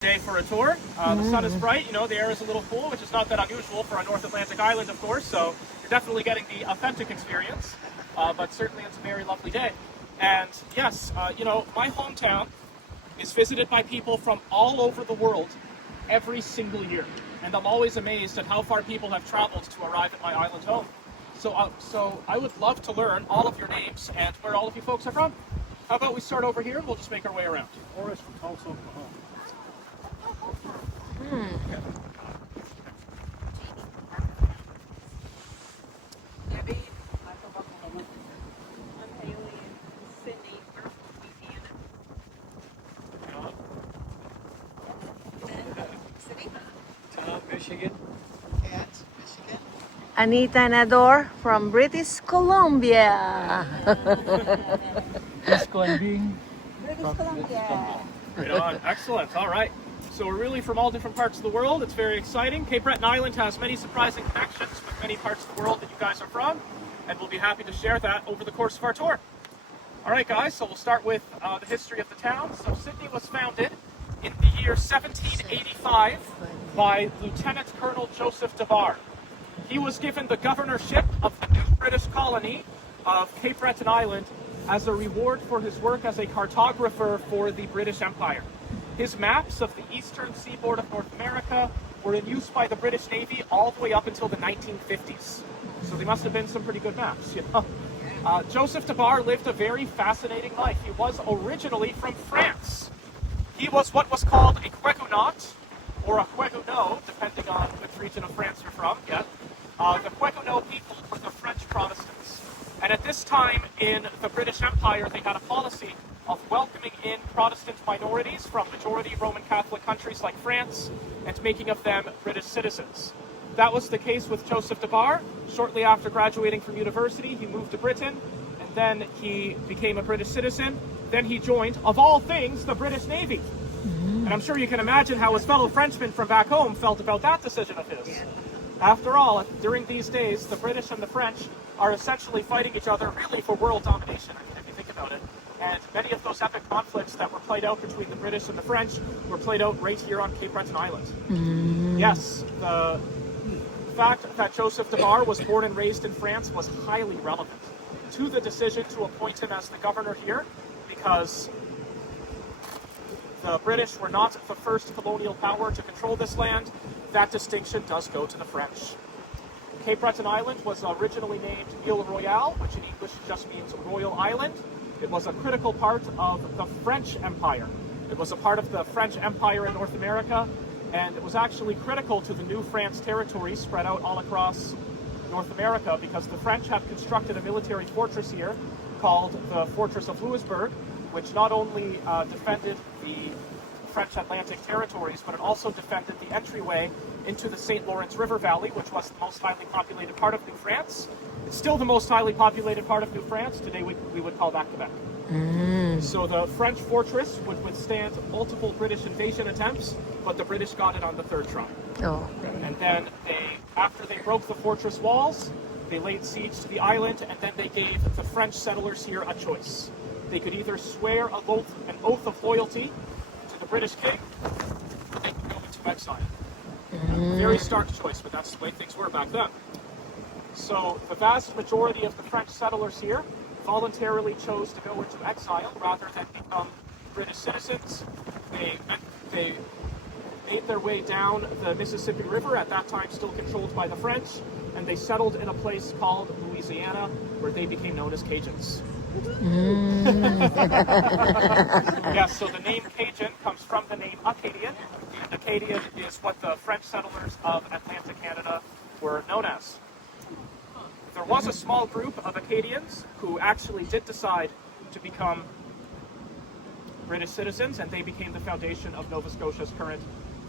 Day for a tour. The sun is bright, you know, the air is a little cool, which is not that unusual for a North Atlantic island, of course, so you're definitely getting the authentic experience, but certainly it's a very lovely day. And yes, you know, my hometown is visited by people from all over the world every single year, and I'm always amazed at how far people have traveled to arrive at my island home. So I would love to learn all of your names and where all of you folks are from. How about we start over here and we'll just make our way around. Horace from Tulsa, Oklahoma. Debbie, I'm from Oklahoma. I'm Haley and Cindy. We're from Louisiana. City? Michigan. Cat, Michigan. Anita and Ador from British Columbia. It's going being British Columbia. Right on. Excellent. All right. So we're really from all different parts of the world. It's very exciting. Cape Breton Island has many surprising connections with many parts of the world that you guys are from, and we'll be happy to share that over the course of our tour. All right, guys, so we'll start with the history of the town. So Sydney was founded in the year 1785 by Lieutenant Colonel Joseph DeBar. He was given the governorship of the new British colony of Cape Breton Island as a reward for his work as a cartographer for the British Empire. His maps of the eastern seaboard of North America were in use by the British Navy all the way up until the 1950s. So they must have been some pretty good maps, you know. Joseph DeBar lived a very fascinating life. He was originally from France. He was what was called a Huguenot, or a Huguenot, depending on which region of France you're from. Yeah. The Huguenot people were the French Protestants. And at this time in the British Empire, they had a policy of welcoming in Protestant minorities from majority Roman Catholic countries like France and making of them British citizens. That was the case with Joseph DeBar. Shortly after graduating from university, he moved to Britain, and then he became a British citizen. Then he joined, of all things, the British Navy. And I'm sure you can imagine how his fellow Frenchmen from back home felt about that decision of his. After all, during these days, the British and the French are essentially fighting each other really for world domination, if you think about it. And many of those epic conflicts that were played out between the British and the French were played out right here on Cape Breton Island. Yes, the fact that Joseph DeBar was born and raised in France was highly relevant to the decision to appoint him as the governor here, because the British were not the first colonial power to control this land. That distinction does go to the French. Cape Breton Island was originally named Ile Royale, which in English just means Royal Island. It was a critical part of the French Empire. It was a part of the French Empire in North America, and it was actually critical to the New France territories spread out all across North America, because the French had constructed a military fortress here called the Fortress of Louisbourg, which not only defended the French Atlantic territories, but it also defended the entryway into the St. Lawrence River Valley, which was the most highly populated part of New France. It's still the most highly populated part of New France. Today we would call that Quebec. So the French fortress would withstand multiple British invasion attempts, but the British got it on the third try. Oh. And then after they broke the fortress walls, they laid siege to the island, and then they gave the French settlers here a choice. They could either swear an oath of loyalty to the British king, or they could go into exile. Very stark choice, but that's the way things were back then. So the vast majority of the French settlers here voluntarily chose to go into exile rather than become British citizens. They made their way down the Mississippi River, at that time still controlled by the French, and they settled in a place called Louisiana, where they became known as Cajuns. Yes, so the name Cajun comes from the name Acadian, and Acadian is what the French settlers of Atlantic Canada were known as. There was a small group of Acadians who actually did decide to become British citizens, and they became the foundation of Nova Scotia's current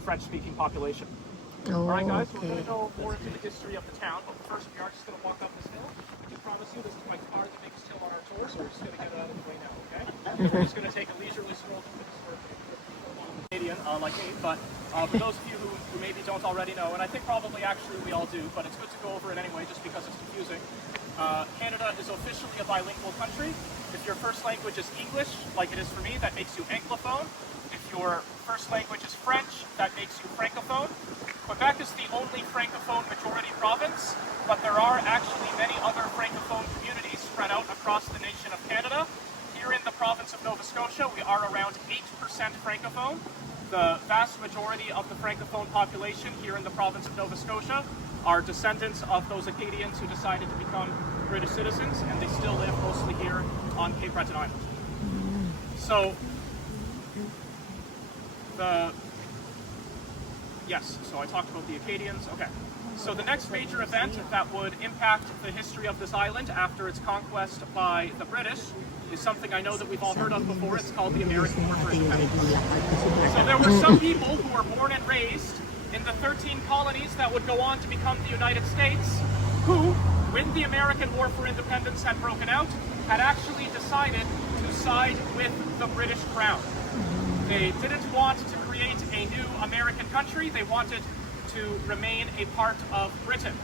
French-speaking population. Oh, All right, guys, we're okay. going to go more into the history of the town, but first we are just going to walk up this hill. I do promise you this is by far the biggest hill on our tour, so we're just going to get it out of the way now, okay? We're just going to take a leisurely stroll through this for Canadian, like me, but for those of you who maybe don't already know, and I think probably actually we all do, but it's good to go over it anyway just because it's confusing. Canada is officially a bilingual country. If your first language is English, like it is for me, that makes you Anglophone. If your first language is French, that makes you francophone. Quebec is the only francophone majority province, but there are actually many other francophone communities spread out across the nation of Canada. Here in the province of Nova Scotia, we are around 8% francophone. The vast majority of the francophone population here in the province of Nova Scotia are descendants of those Acadians who decided to become British citizens, and they still live mostly here on Cape Breton Island. So, so I talked about the Acadians. Okay. So the next major event that would impact the history of this island after its conquest by the British is something I know that we've all heard of before. It's called the American War for Independence. So there were some people who were born and raised in the 13 colonies that would go on to become the United States, who, when the American War for Independence had broken out, had actually decided to side with the British Crown. They didn't want to create a new American country. They wanted to remain a part of Britain,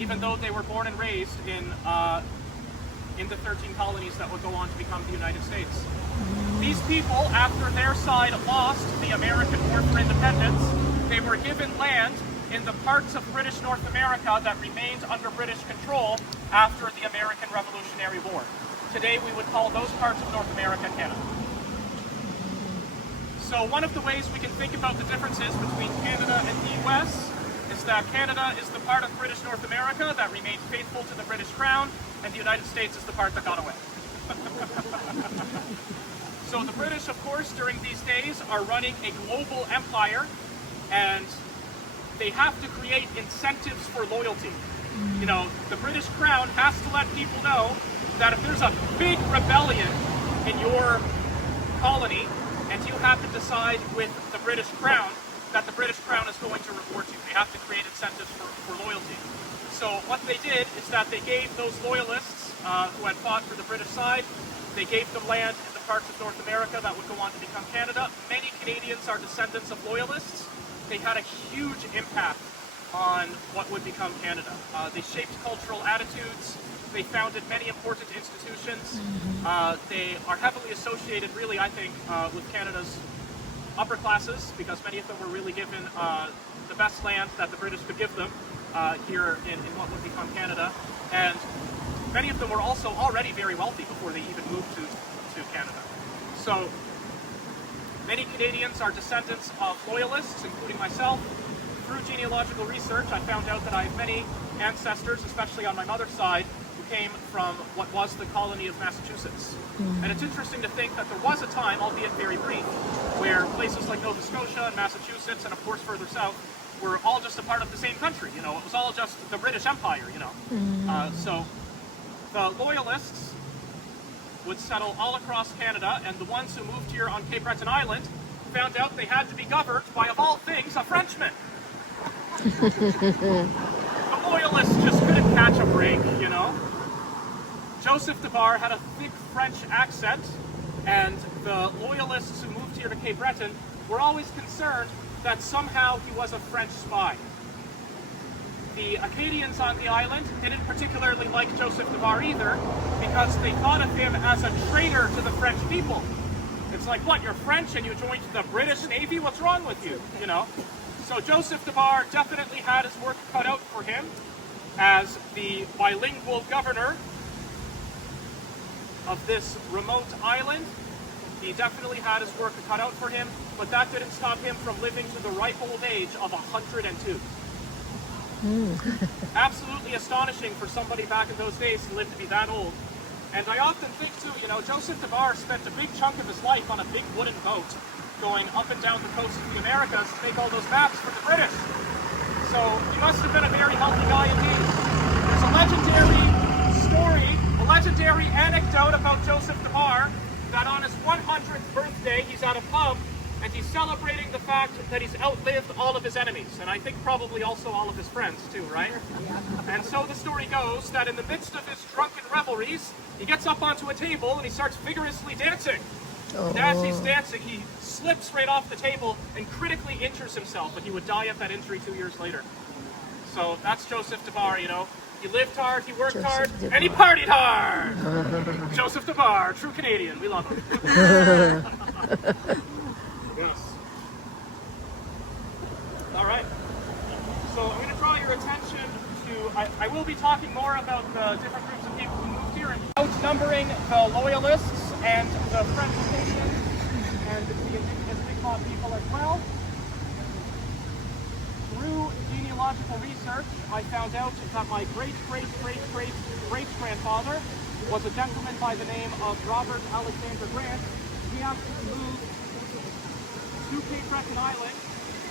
even though they were born and raised in the 13 colonies that would go on to become the United States. These people, after their side lost the American War for Independence, they were given land in the parts of British North America that remained under British control after the American Revolutionary War. Today we would call those parts of North America Canada. So one of the ways we can think about the differences between Canada and the US is that Canada is the part of British North America that remained faithful to the British Crown, and the United States is the part that got away. So the British, of course, during these days are running a global empire, and they have to create incentives for loyalty. You know, the British Crown has to let people know that if there's a big rebellion in your colony, and you have to decide with the British Crown, that the British Crown is going to reward you. They have to create incentives for loyalty. So what they did is that they gave those loyalists who had fought for the British side, they gave them land in the parts of North America that would go on to become Canada. Many Canadians are descendants of loyalists. They had a huge impact on what would become Canada. They shaped cultural attitudes. They founded many important institutions. They are heavily associated, really, I think, with Canada's upper classes, because many of them were really given the best land that the British could give them here in what would become Canada. And many of them were also already very wealthy before they even moved to Canada. So many Canadians are descendants of loyalists, including myself. Through genealogical research, I found out that I have many ancestors, especially on my mother's side, who came from what was the colony of Massachusetts. And it's interesting to think that there was a time, albeit very brief, where places like Nova Scotia and Massachusetts, and of course further south, were all just a part of the same country. You know, it was all just the British Empire, you know. So the Loyalists would settle all across Canada, and the ones who moved here on Cape Breton Island found out they had to be governed by, of all things, a Frenchman. The Loyalists just couldn't catch a break, you know. Joseph de Bar had a thick French accent, and the Loyalists who moved here to Cape Breton were always concerned that somehow he was a French spy. The Acadians on the island didn't particularly like Joseph de Bar either, because they thought of him as a traitor to the French people. It's like, what, you're French and you joined the British Navy? What's wrong with you? You know? So Joseph de Bar definitely had his work cut out for him as the bilingual governor of this remote island. He definitely had his work cut out for him, but that didn't stop him from living to the ripe old age of 102. Absolutely astonishing for somebody back in those days to live to be that old. And I often think too, you know, Joseph de Bar spent a big chunk of his life on a big wooden boat going up and down the coast of the Americas to make all those maps for the British. So he must have been a very healthy guy indeed. There's a legendary story, a legendary anecdote about Joseph de Bar, that on his 100th birthday he's at a pub and he's celebrating the fact that he's outlived all of his enemies, and I think probably also all of his friends too, right? And so the story goes that in the midst of his drunken revelries, he gets up onto a table and he starts vigorously dancing. And as he's dancing, he slips right off the table and critically injures himself, but he would die of that injury 2 years later. So that's Joseph de Bar, you know. He lived hard, he worked hard, and he partied hard! Joseph de Bar, true Canadian, we love him. Yeah. I will be talking more about the different groups of people who moved here and outnumbering the Loyalists and the French Canadians and the indigenous Mi'kmaq people as well. Through genealogical research, I found out that my great-great-great-great-great-grandfather was a gentleman by the name of Robert Alexander Grant. He actually moved to Cape Breton Island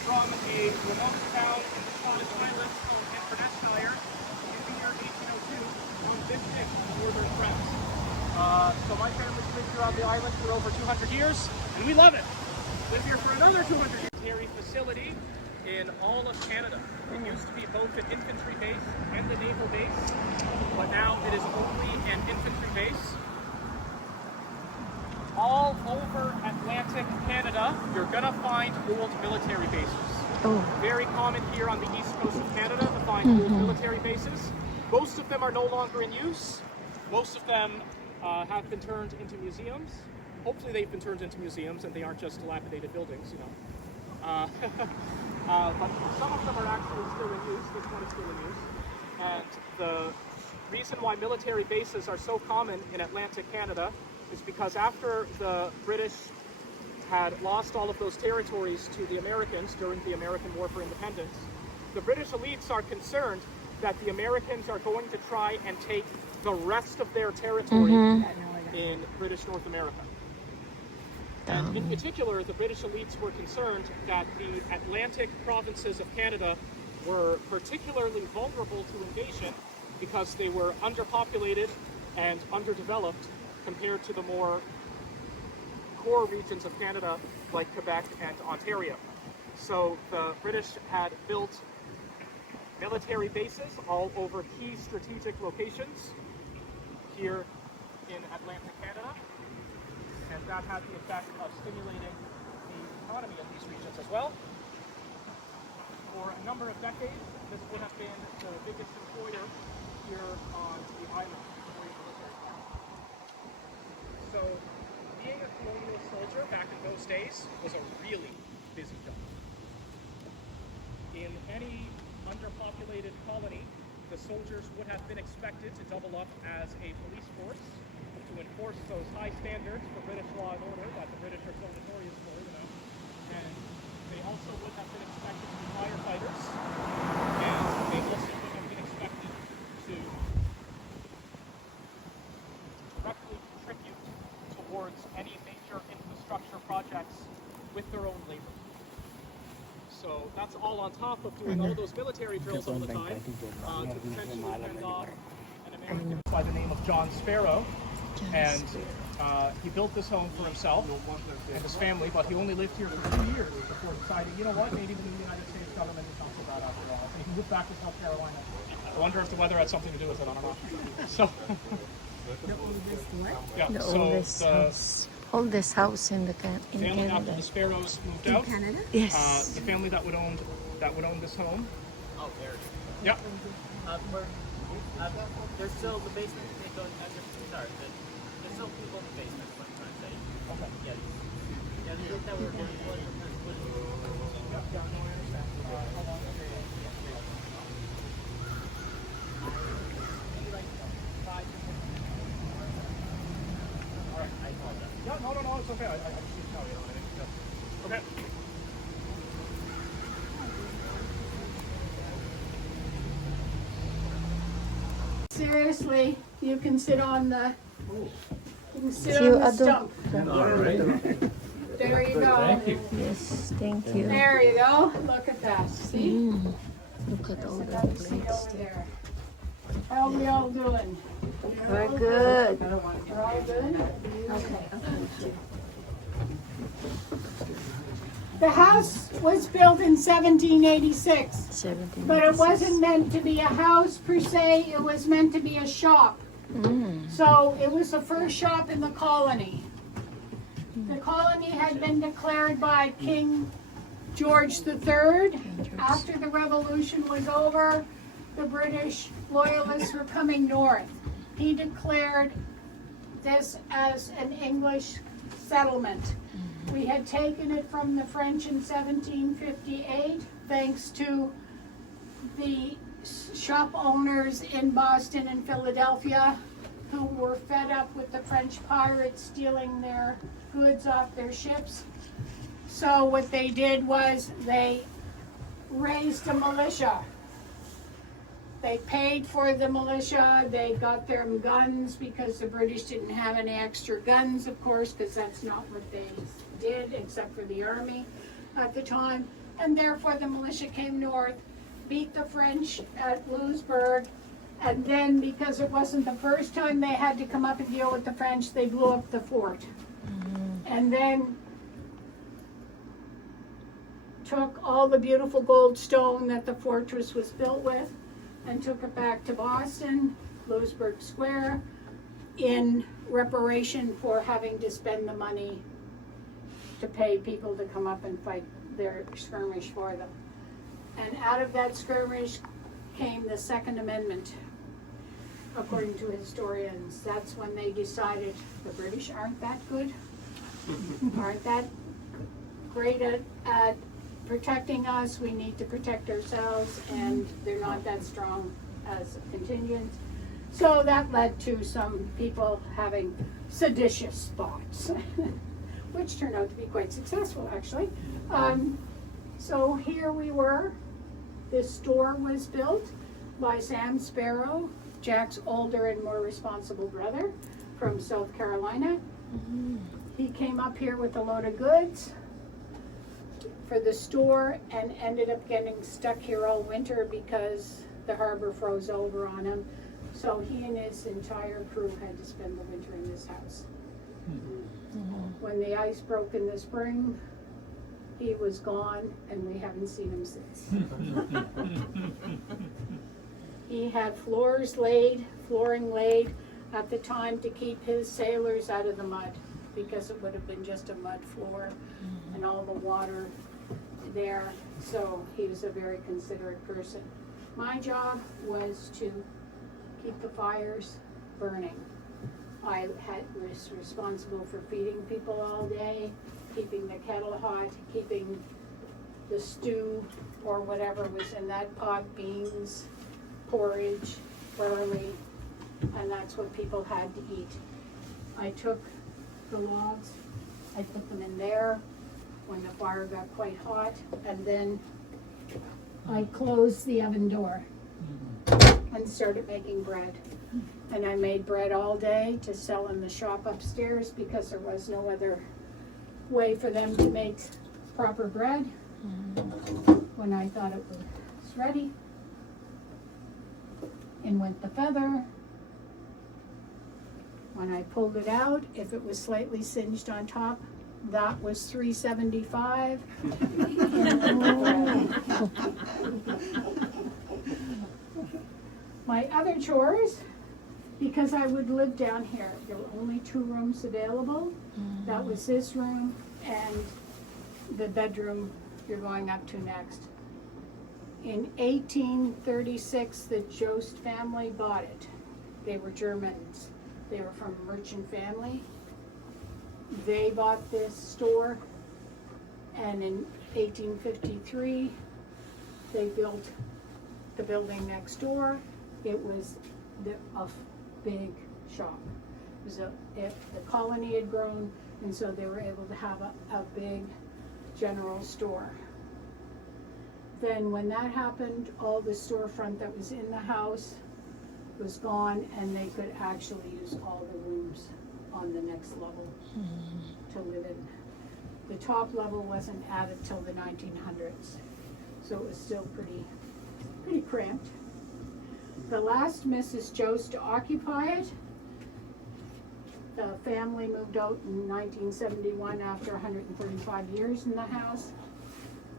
from a remote town in the Scottish Highlands called Inverness-shire in the year 1802 on this ship, Northern France. So my family's lived here on the island for over 200 years, and we love it. Live here for another 200 years. Military facility in all of Canada. It used to be both an infantry base and a naval base, but now it is only an infantry base. All over Atlantic Canada, you're gonna find old military bases. Very common here on the east coast of Canada to find old military bases. Most of them are no longer in use. Most of them have been turned into museums. Hopefully they've been turned into museums and they aren't just dilapidated buildings, you know. But some of them are actually still in use. This one is still in use. And the reason why military bases are so common in Atlantic Canada is because after the British had lost all of those territories to the Americans during the American War for Independence, the British elites are concerned that the Americans are going to try and take the rest of their territory in British North America. And in particular, the British elites were concerned that the Atlantic provinces of Canada were particularly vulnerable to invasion because they were underpopulated and underdeveloped compared to the more core regions of Canada like Quebec and Ontario. So the British had built military bases all over key strategic locations here in Atlantic Canada, and that had the effect of stimulating the economy of these regions as well. For a number of decades, this would have been the biggest employer here on the island. So being a colonial soldier back in those days was a really busy job. In any underpopulated colony, the soldiers would have been expected to double up as a police force to enforce those high standards for British law and order that the British are so notorious for, you know. And they also would have been expected to be firefighters, and they also would have been expected to directly contribute towards any major infrastructure projects with their own labor. So that's all on top of doing all those military drills all the time to potentially fend off an American by the name of John Sparrow. And he built this home for himself and his family, but he only lived here for 2 years before deciding, you know what, maybe the United States government is not so bad after all. And he moved back to South Carolina. I wonder if the weather had something to do with it, I don't know. So, yeah, The so oldest house in the in family Canada. after the Sparrows moved out, Yes. the family that would own this home. Oh, there. Yeah. There's still the basement. Sorry, there's still people in the basement. What I'm trying to say. Okay. Yeah. Yeah. The that we're doing was. Yeah, no, I understand. Hold on. Okay. All right. I apologize. Yeah, no, it's okay. I just need to know, you know what I mean? Yeah. Okay. Seriously, you can sit on the, you can sit You on the adore- stump. There you go. Yes, thank you. There you go. Look at that. See? Look at all the Another seat plates. over there. How we all doing? We're good. We're all good? Okay. The house was built in 1786. 17. But it wasn't meant to be a house per se, it was meant to be a shop. So it was the first shop in the colony. The colony had been declared by King George III. After the revolution was over, the British loyalists were coming north. He declared this as an English settlement. We had taken it from the French in 1758, thanks to the shop owners in Boston and Philadelphia who were fed up with the French pirates stealing their goods off their ships. So what they did was they raised a militia. They paid for the militia, they got them guns because the British didn't have any extra guns, of course, because that's not what they did, except for the army at the time. And therefore the militia came north, beat the French at Louisbourg, and then because it wasn't the first time they had to come up and deal with the French, they blew up the fort. And then took all the beautiful gold stone that the fortress was built with and took it back to Boston, Louisbourg Square, in reparation for having to spend the money to pay people to come up and fight their skirmish for them. And out of that skirmish came the Second Amendment, according to historians. That's when they decided the British aren't that good, aren't that great at protecting us, we need to protect ourselves, and they're not that strong as a contingent. So that led to some people having seditious thoughts, which turned out to be quite successful, actually. So here we were. This store was built by Sam Sparrow, Jack's older and more responsible brother from South Carolina. He came up here with a load of goods for the store and ended up getting stuck here all winter because the harbor froze over on him. So he and his entire crew had to spend the winter in this house. When the ice broke in the spring, he was gone and we haven't seen him since. He had flooring laid at the time to keep his sailors out of the mud, because it would have been just a mud floor and all the water there. So he was a very considerate person. My job was to keep the fires burning. I was responsible for feeding people all day, keeping the kettle hot, keeping the stew or whatever was in that pot, beans, porridge, barley, and that's what people had to eat. I took the logs, I put them in there when the fire got quite hot, and then I closed the oven door and started making bread. And I made bread all day to sell in the shop upstairs because there was no other way for them to make proper bread. When I thought it was ready, in went the feather. When I pulled it out, if it was slightly singed on top, that was $3.75. My other chores, because I would live down here, there were only 2 rooms available. That was this room and the bedroom you're going up to next. In 1836, the Jost family bought it. They were Germans. They were from a merchant family. They bought this store, and in 1853, they built the building next door. It was a big shop. It was the colony had grown, and so they were able to have a big general store. Then when that happened, all the storefront that was in the house was gone, and they could actually use all the rooms on the next level to live in. The top level wasn't added till the 1900s, so it was still pretty cramped. The last Mrs. Jost to occupy it, the family moved out in 1971 after 135 years in the house.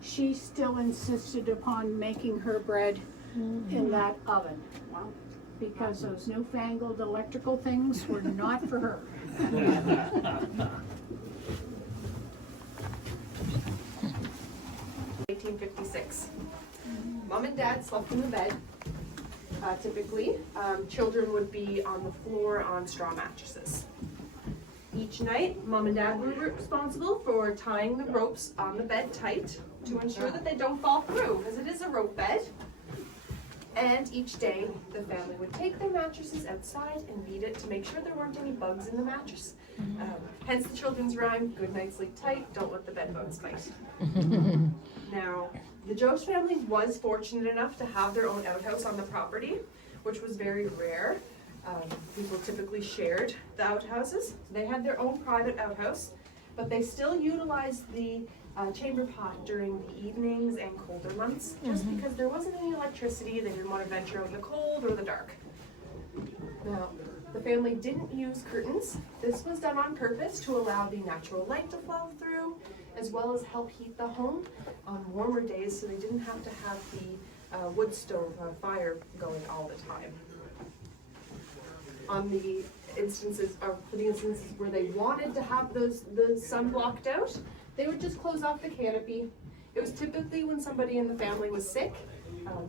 She still insisted upon making her bread in that oven. Well, because those newfangled electrical things were not for her. 1856. Mom and Dad slept in the bed. Typically, children would be on the floor on straw mattresses. Each night, Mom and Dad were responsible for tying the ropes on the bed tight to ensure that they don't fall through, because it is a rope bed. And each day, the family would take their mattresses outside and beat it to make sure there weren't any bugs in the mattress. Hence the children's rhyme, good night, sleep tight, don't let the bed bugs bite. Now, the Jost family was fortunate enough to have their own outhouse on the property, which was very rare. People typically shared the outhouses. They had their own private outhouse, but they still utilized the chamber pot during the evenings and colder months, just because there wasn't any electricity. They didn't want to venture out in the cold or the dark. Now, the family didn't use curtains. This was done on purpose to allow the natural light to flow through, as well as help heat the home on warmer days, so they didn't have to have the wood stove fire going all the time. On the instances, or for the instances where they wanted to have the sun blocked out, they would just close off the canopy. It was typically when somebody in the family was sick.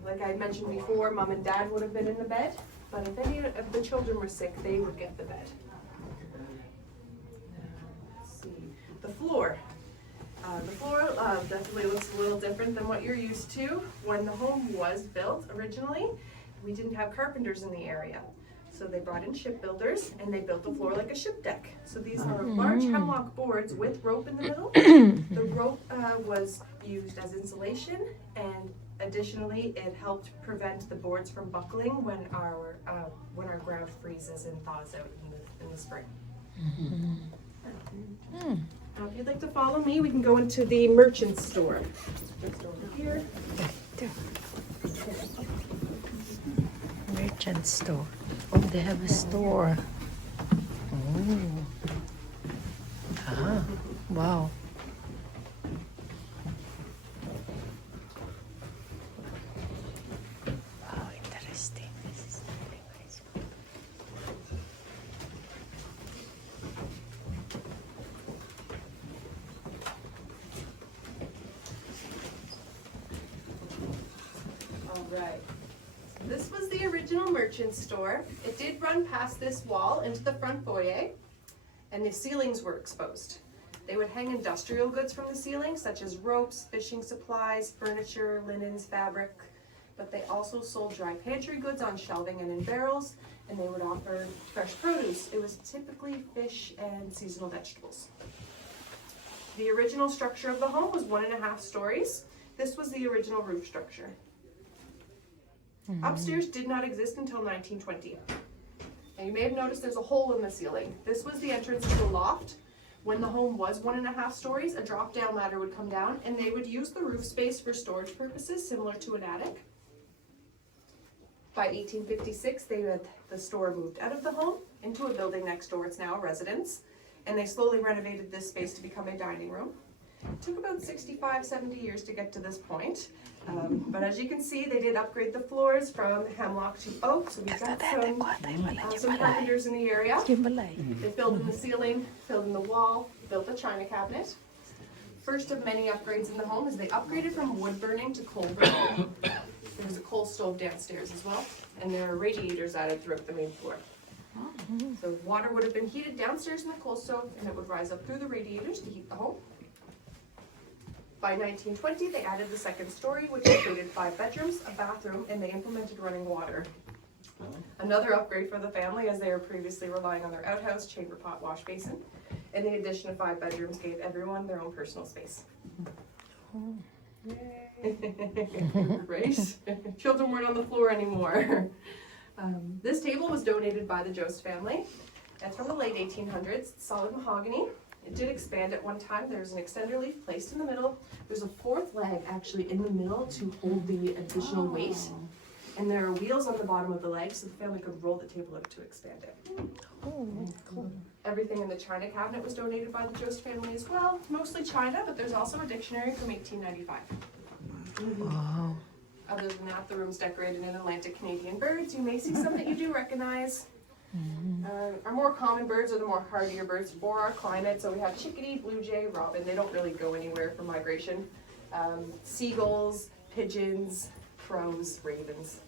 Like I mentioned before, mom and dad would have been in the bed, but if any of the children were sick, they would get the bed. Let's see. The floor. The floor definitely looks a little different than what you're used to. When the home was built originally, we didn't have carpenters in the area. So they brought in shipbuilders and they built the floor like a ship deck. So these are large hemlock boards with rope in the middle. The rope was used as insulation, and additionally it helped prevent the boards from buckling when our ground freezes and thaws out in the spring. Now if you'd like to follow me, we can go into the merchant store. Just over here. Merchant store. Oh, they have a store. Oh. Ah, wow. Wow, interesting. This is really nice. All right. This was the original merchant store. It did run past this wall into the front foyer, and the ceilings were exposed. They would hang industrial goods from the ceiling, such as ropes, fishing supplies, furniture, linens, fabric, but they also sold dry pantry goods on shelving and in barrels, and they would offer fresh produce. It was typically fish and seasonal vegetables. The original structure of the home was 1.5 stories. This was the original roof structure. Upstairs did not exist until 1920. And you may have noticed there's a hole in the ceiling. This was the entrance to the loft. When the home was 1.5 stories, a drop-down ladder would come down, and they would use the roof space for storage purposes, similar to an attic. By 1856, the store moved out of the home into a building next door. It's now a residence, and they slowly renovated this space to become a dining room. It took about 65, 70 years to get to this point. But as you can see, they did upgrade the floors from hemlock to oak, so we've got some carpenters in the area. They filled in the ceiling, filled in the wall, built a china cabinet. First of many upgrades in the home is they upgraded from wood burning to coal burning. There's a coal stove downstairs as well, and there are radiators added throughout the main floor. So water would have been heated downstairs in the coal stove, and it would rise up through the radiators to heat the home. By 1920, they added the second story, which included 5 bedrooms, a bathroom, and they implemented running water. Another upgrade for the family, as they were previously relying on their outhouse, chamber pot, wash basin. And the addition of 5 bedrooms gave everyone their own personal space. Right? Children weren't on the floor anymore. This table was donated by the Jost family. It's from the late 1800s. It's solid mahogany. It did expand at one time. There's an extender leaf placed in the middle. There's a 4th leg actually in the middle to hold the additional weight. And there are wheels on the bottom of the leg so the family could roll the table out to expand it. Cool. Everything in the china cabinet was donated by the Jost family as well. Mostly china, but there's also a dictionary from 1895. Wow. Other than that, the room's decorated in Atlantic Canadian birds. You may see some that you do recognize. Our more common birds are the more hardier birds for our climate. So we have chickadee, blue jay, robin. They don't really go anywhere for migration. Seagulls, pigeons, crows, ravens.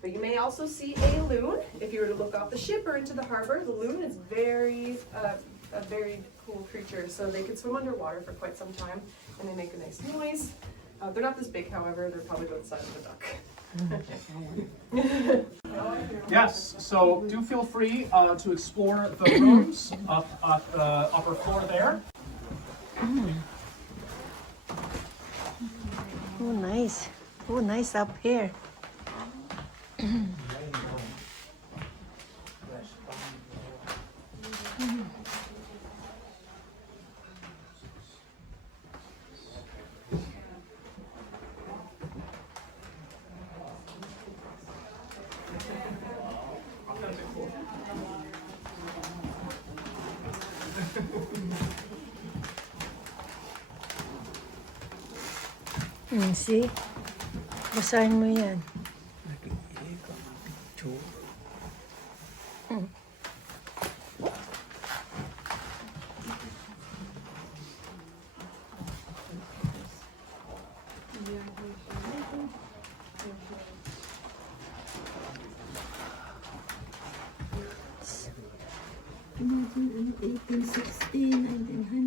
But you may also see a loon. If you were to look off the ship or into the harbor, the loon is a very cool creature. So they can swim underwater for quite some time, and they make a nice noise. They're not this big, however. They're probably about the size of a duck. Yes, so do feel free to explore the rooms up at the upper floor there. Oh, nice. Oh, nice up here. See? Basahin mo yan.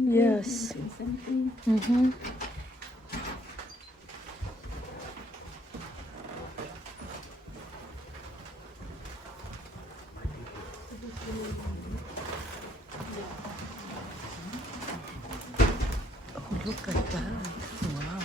Yes. Mm-hmm. Oh, look at that. Wow.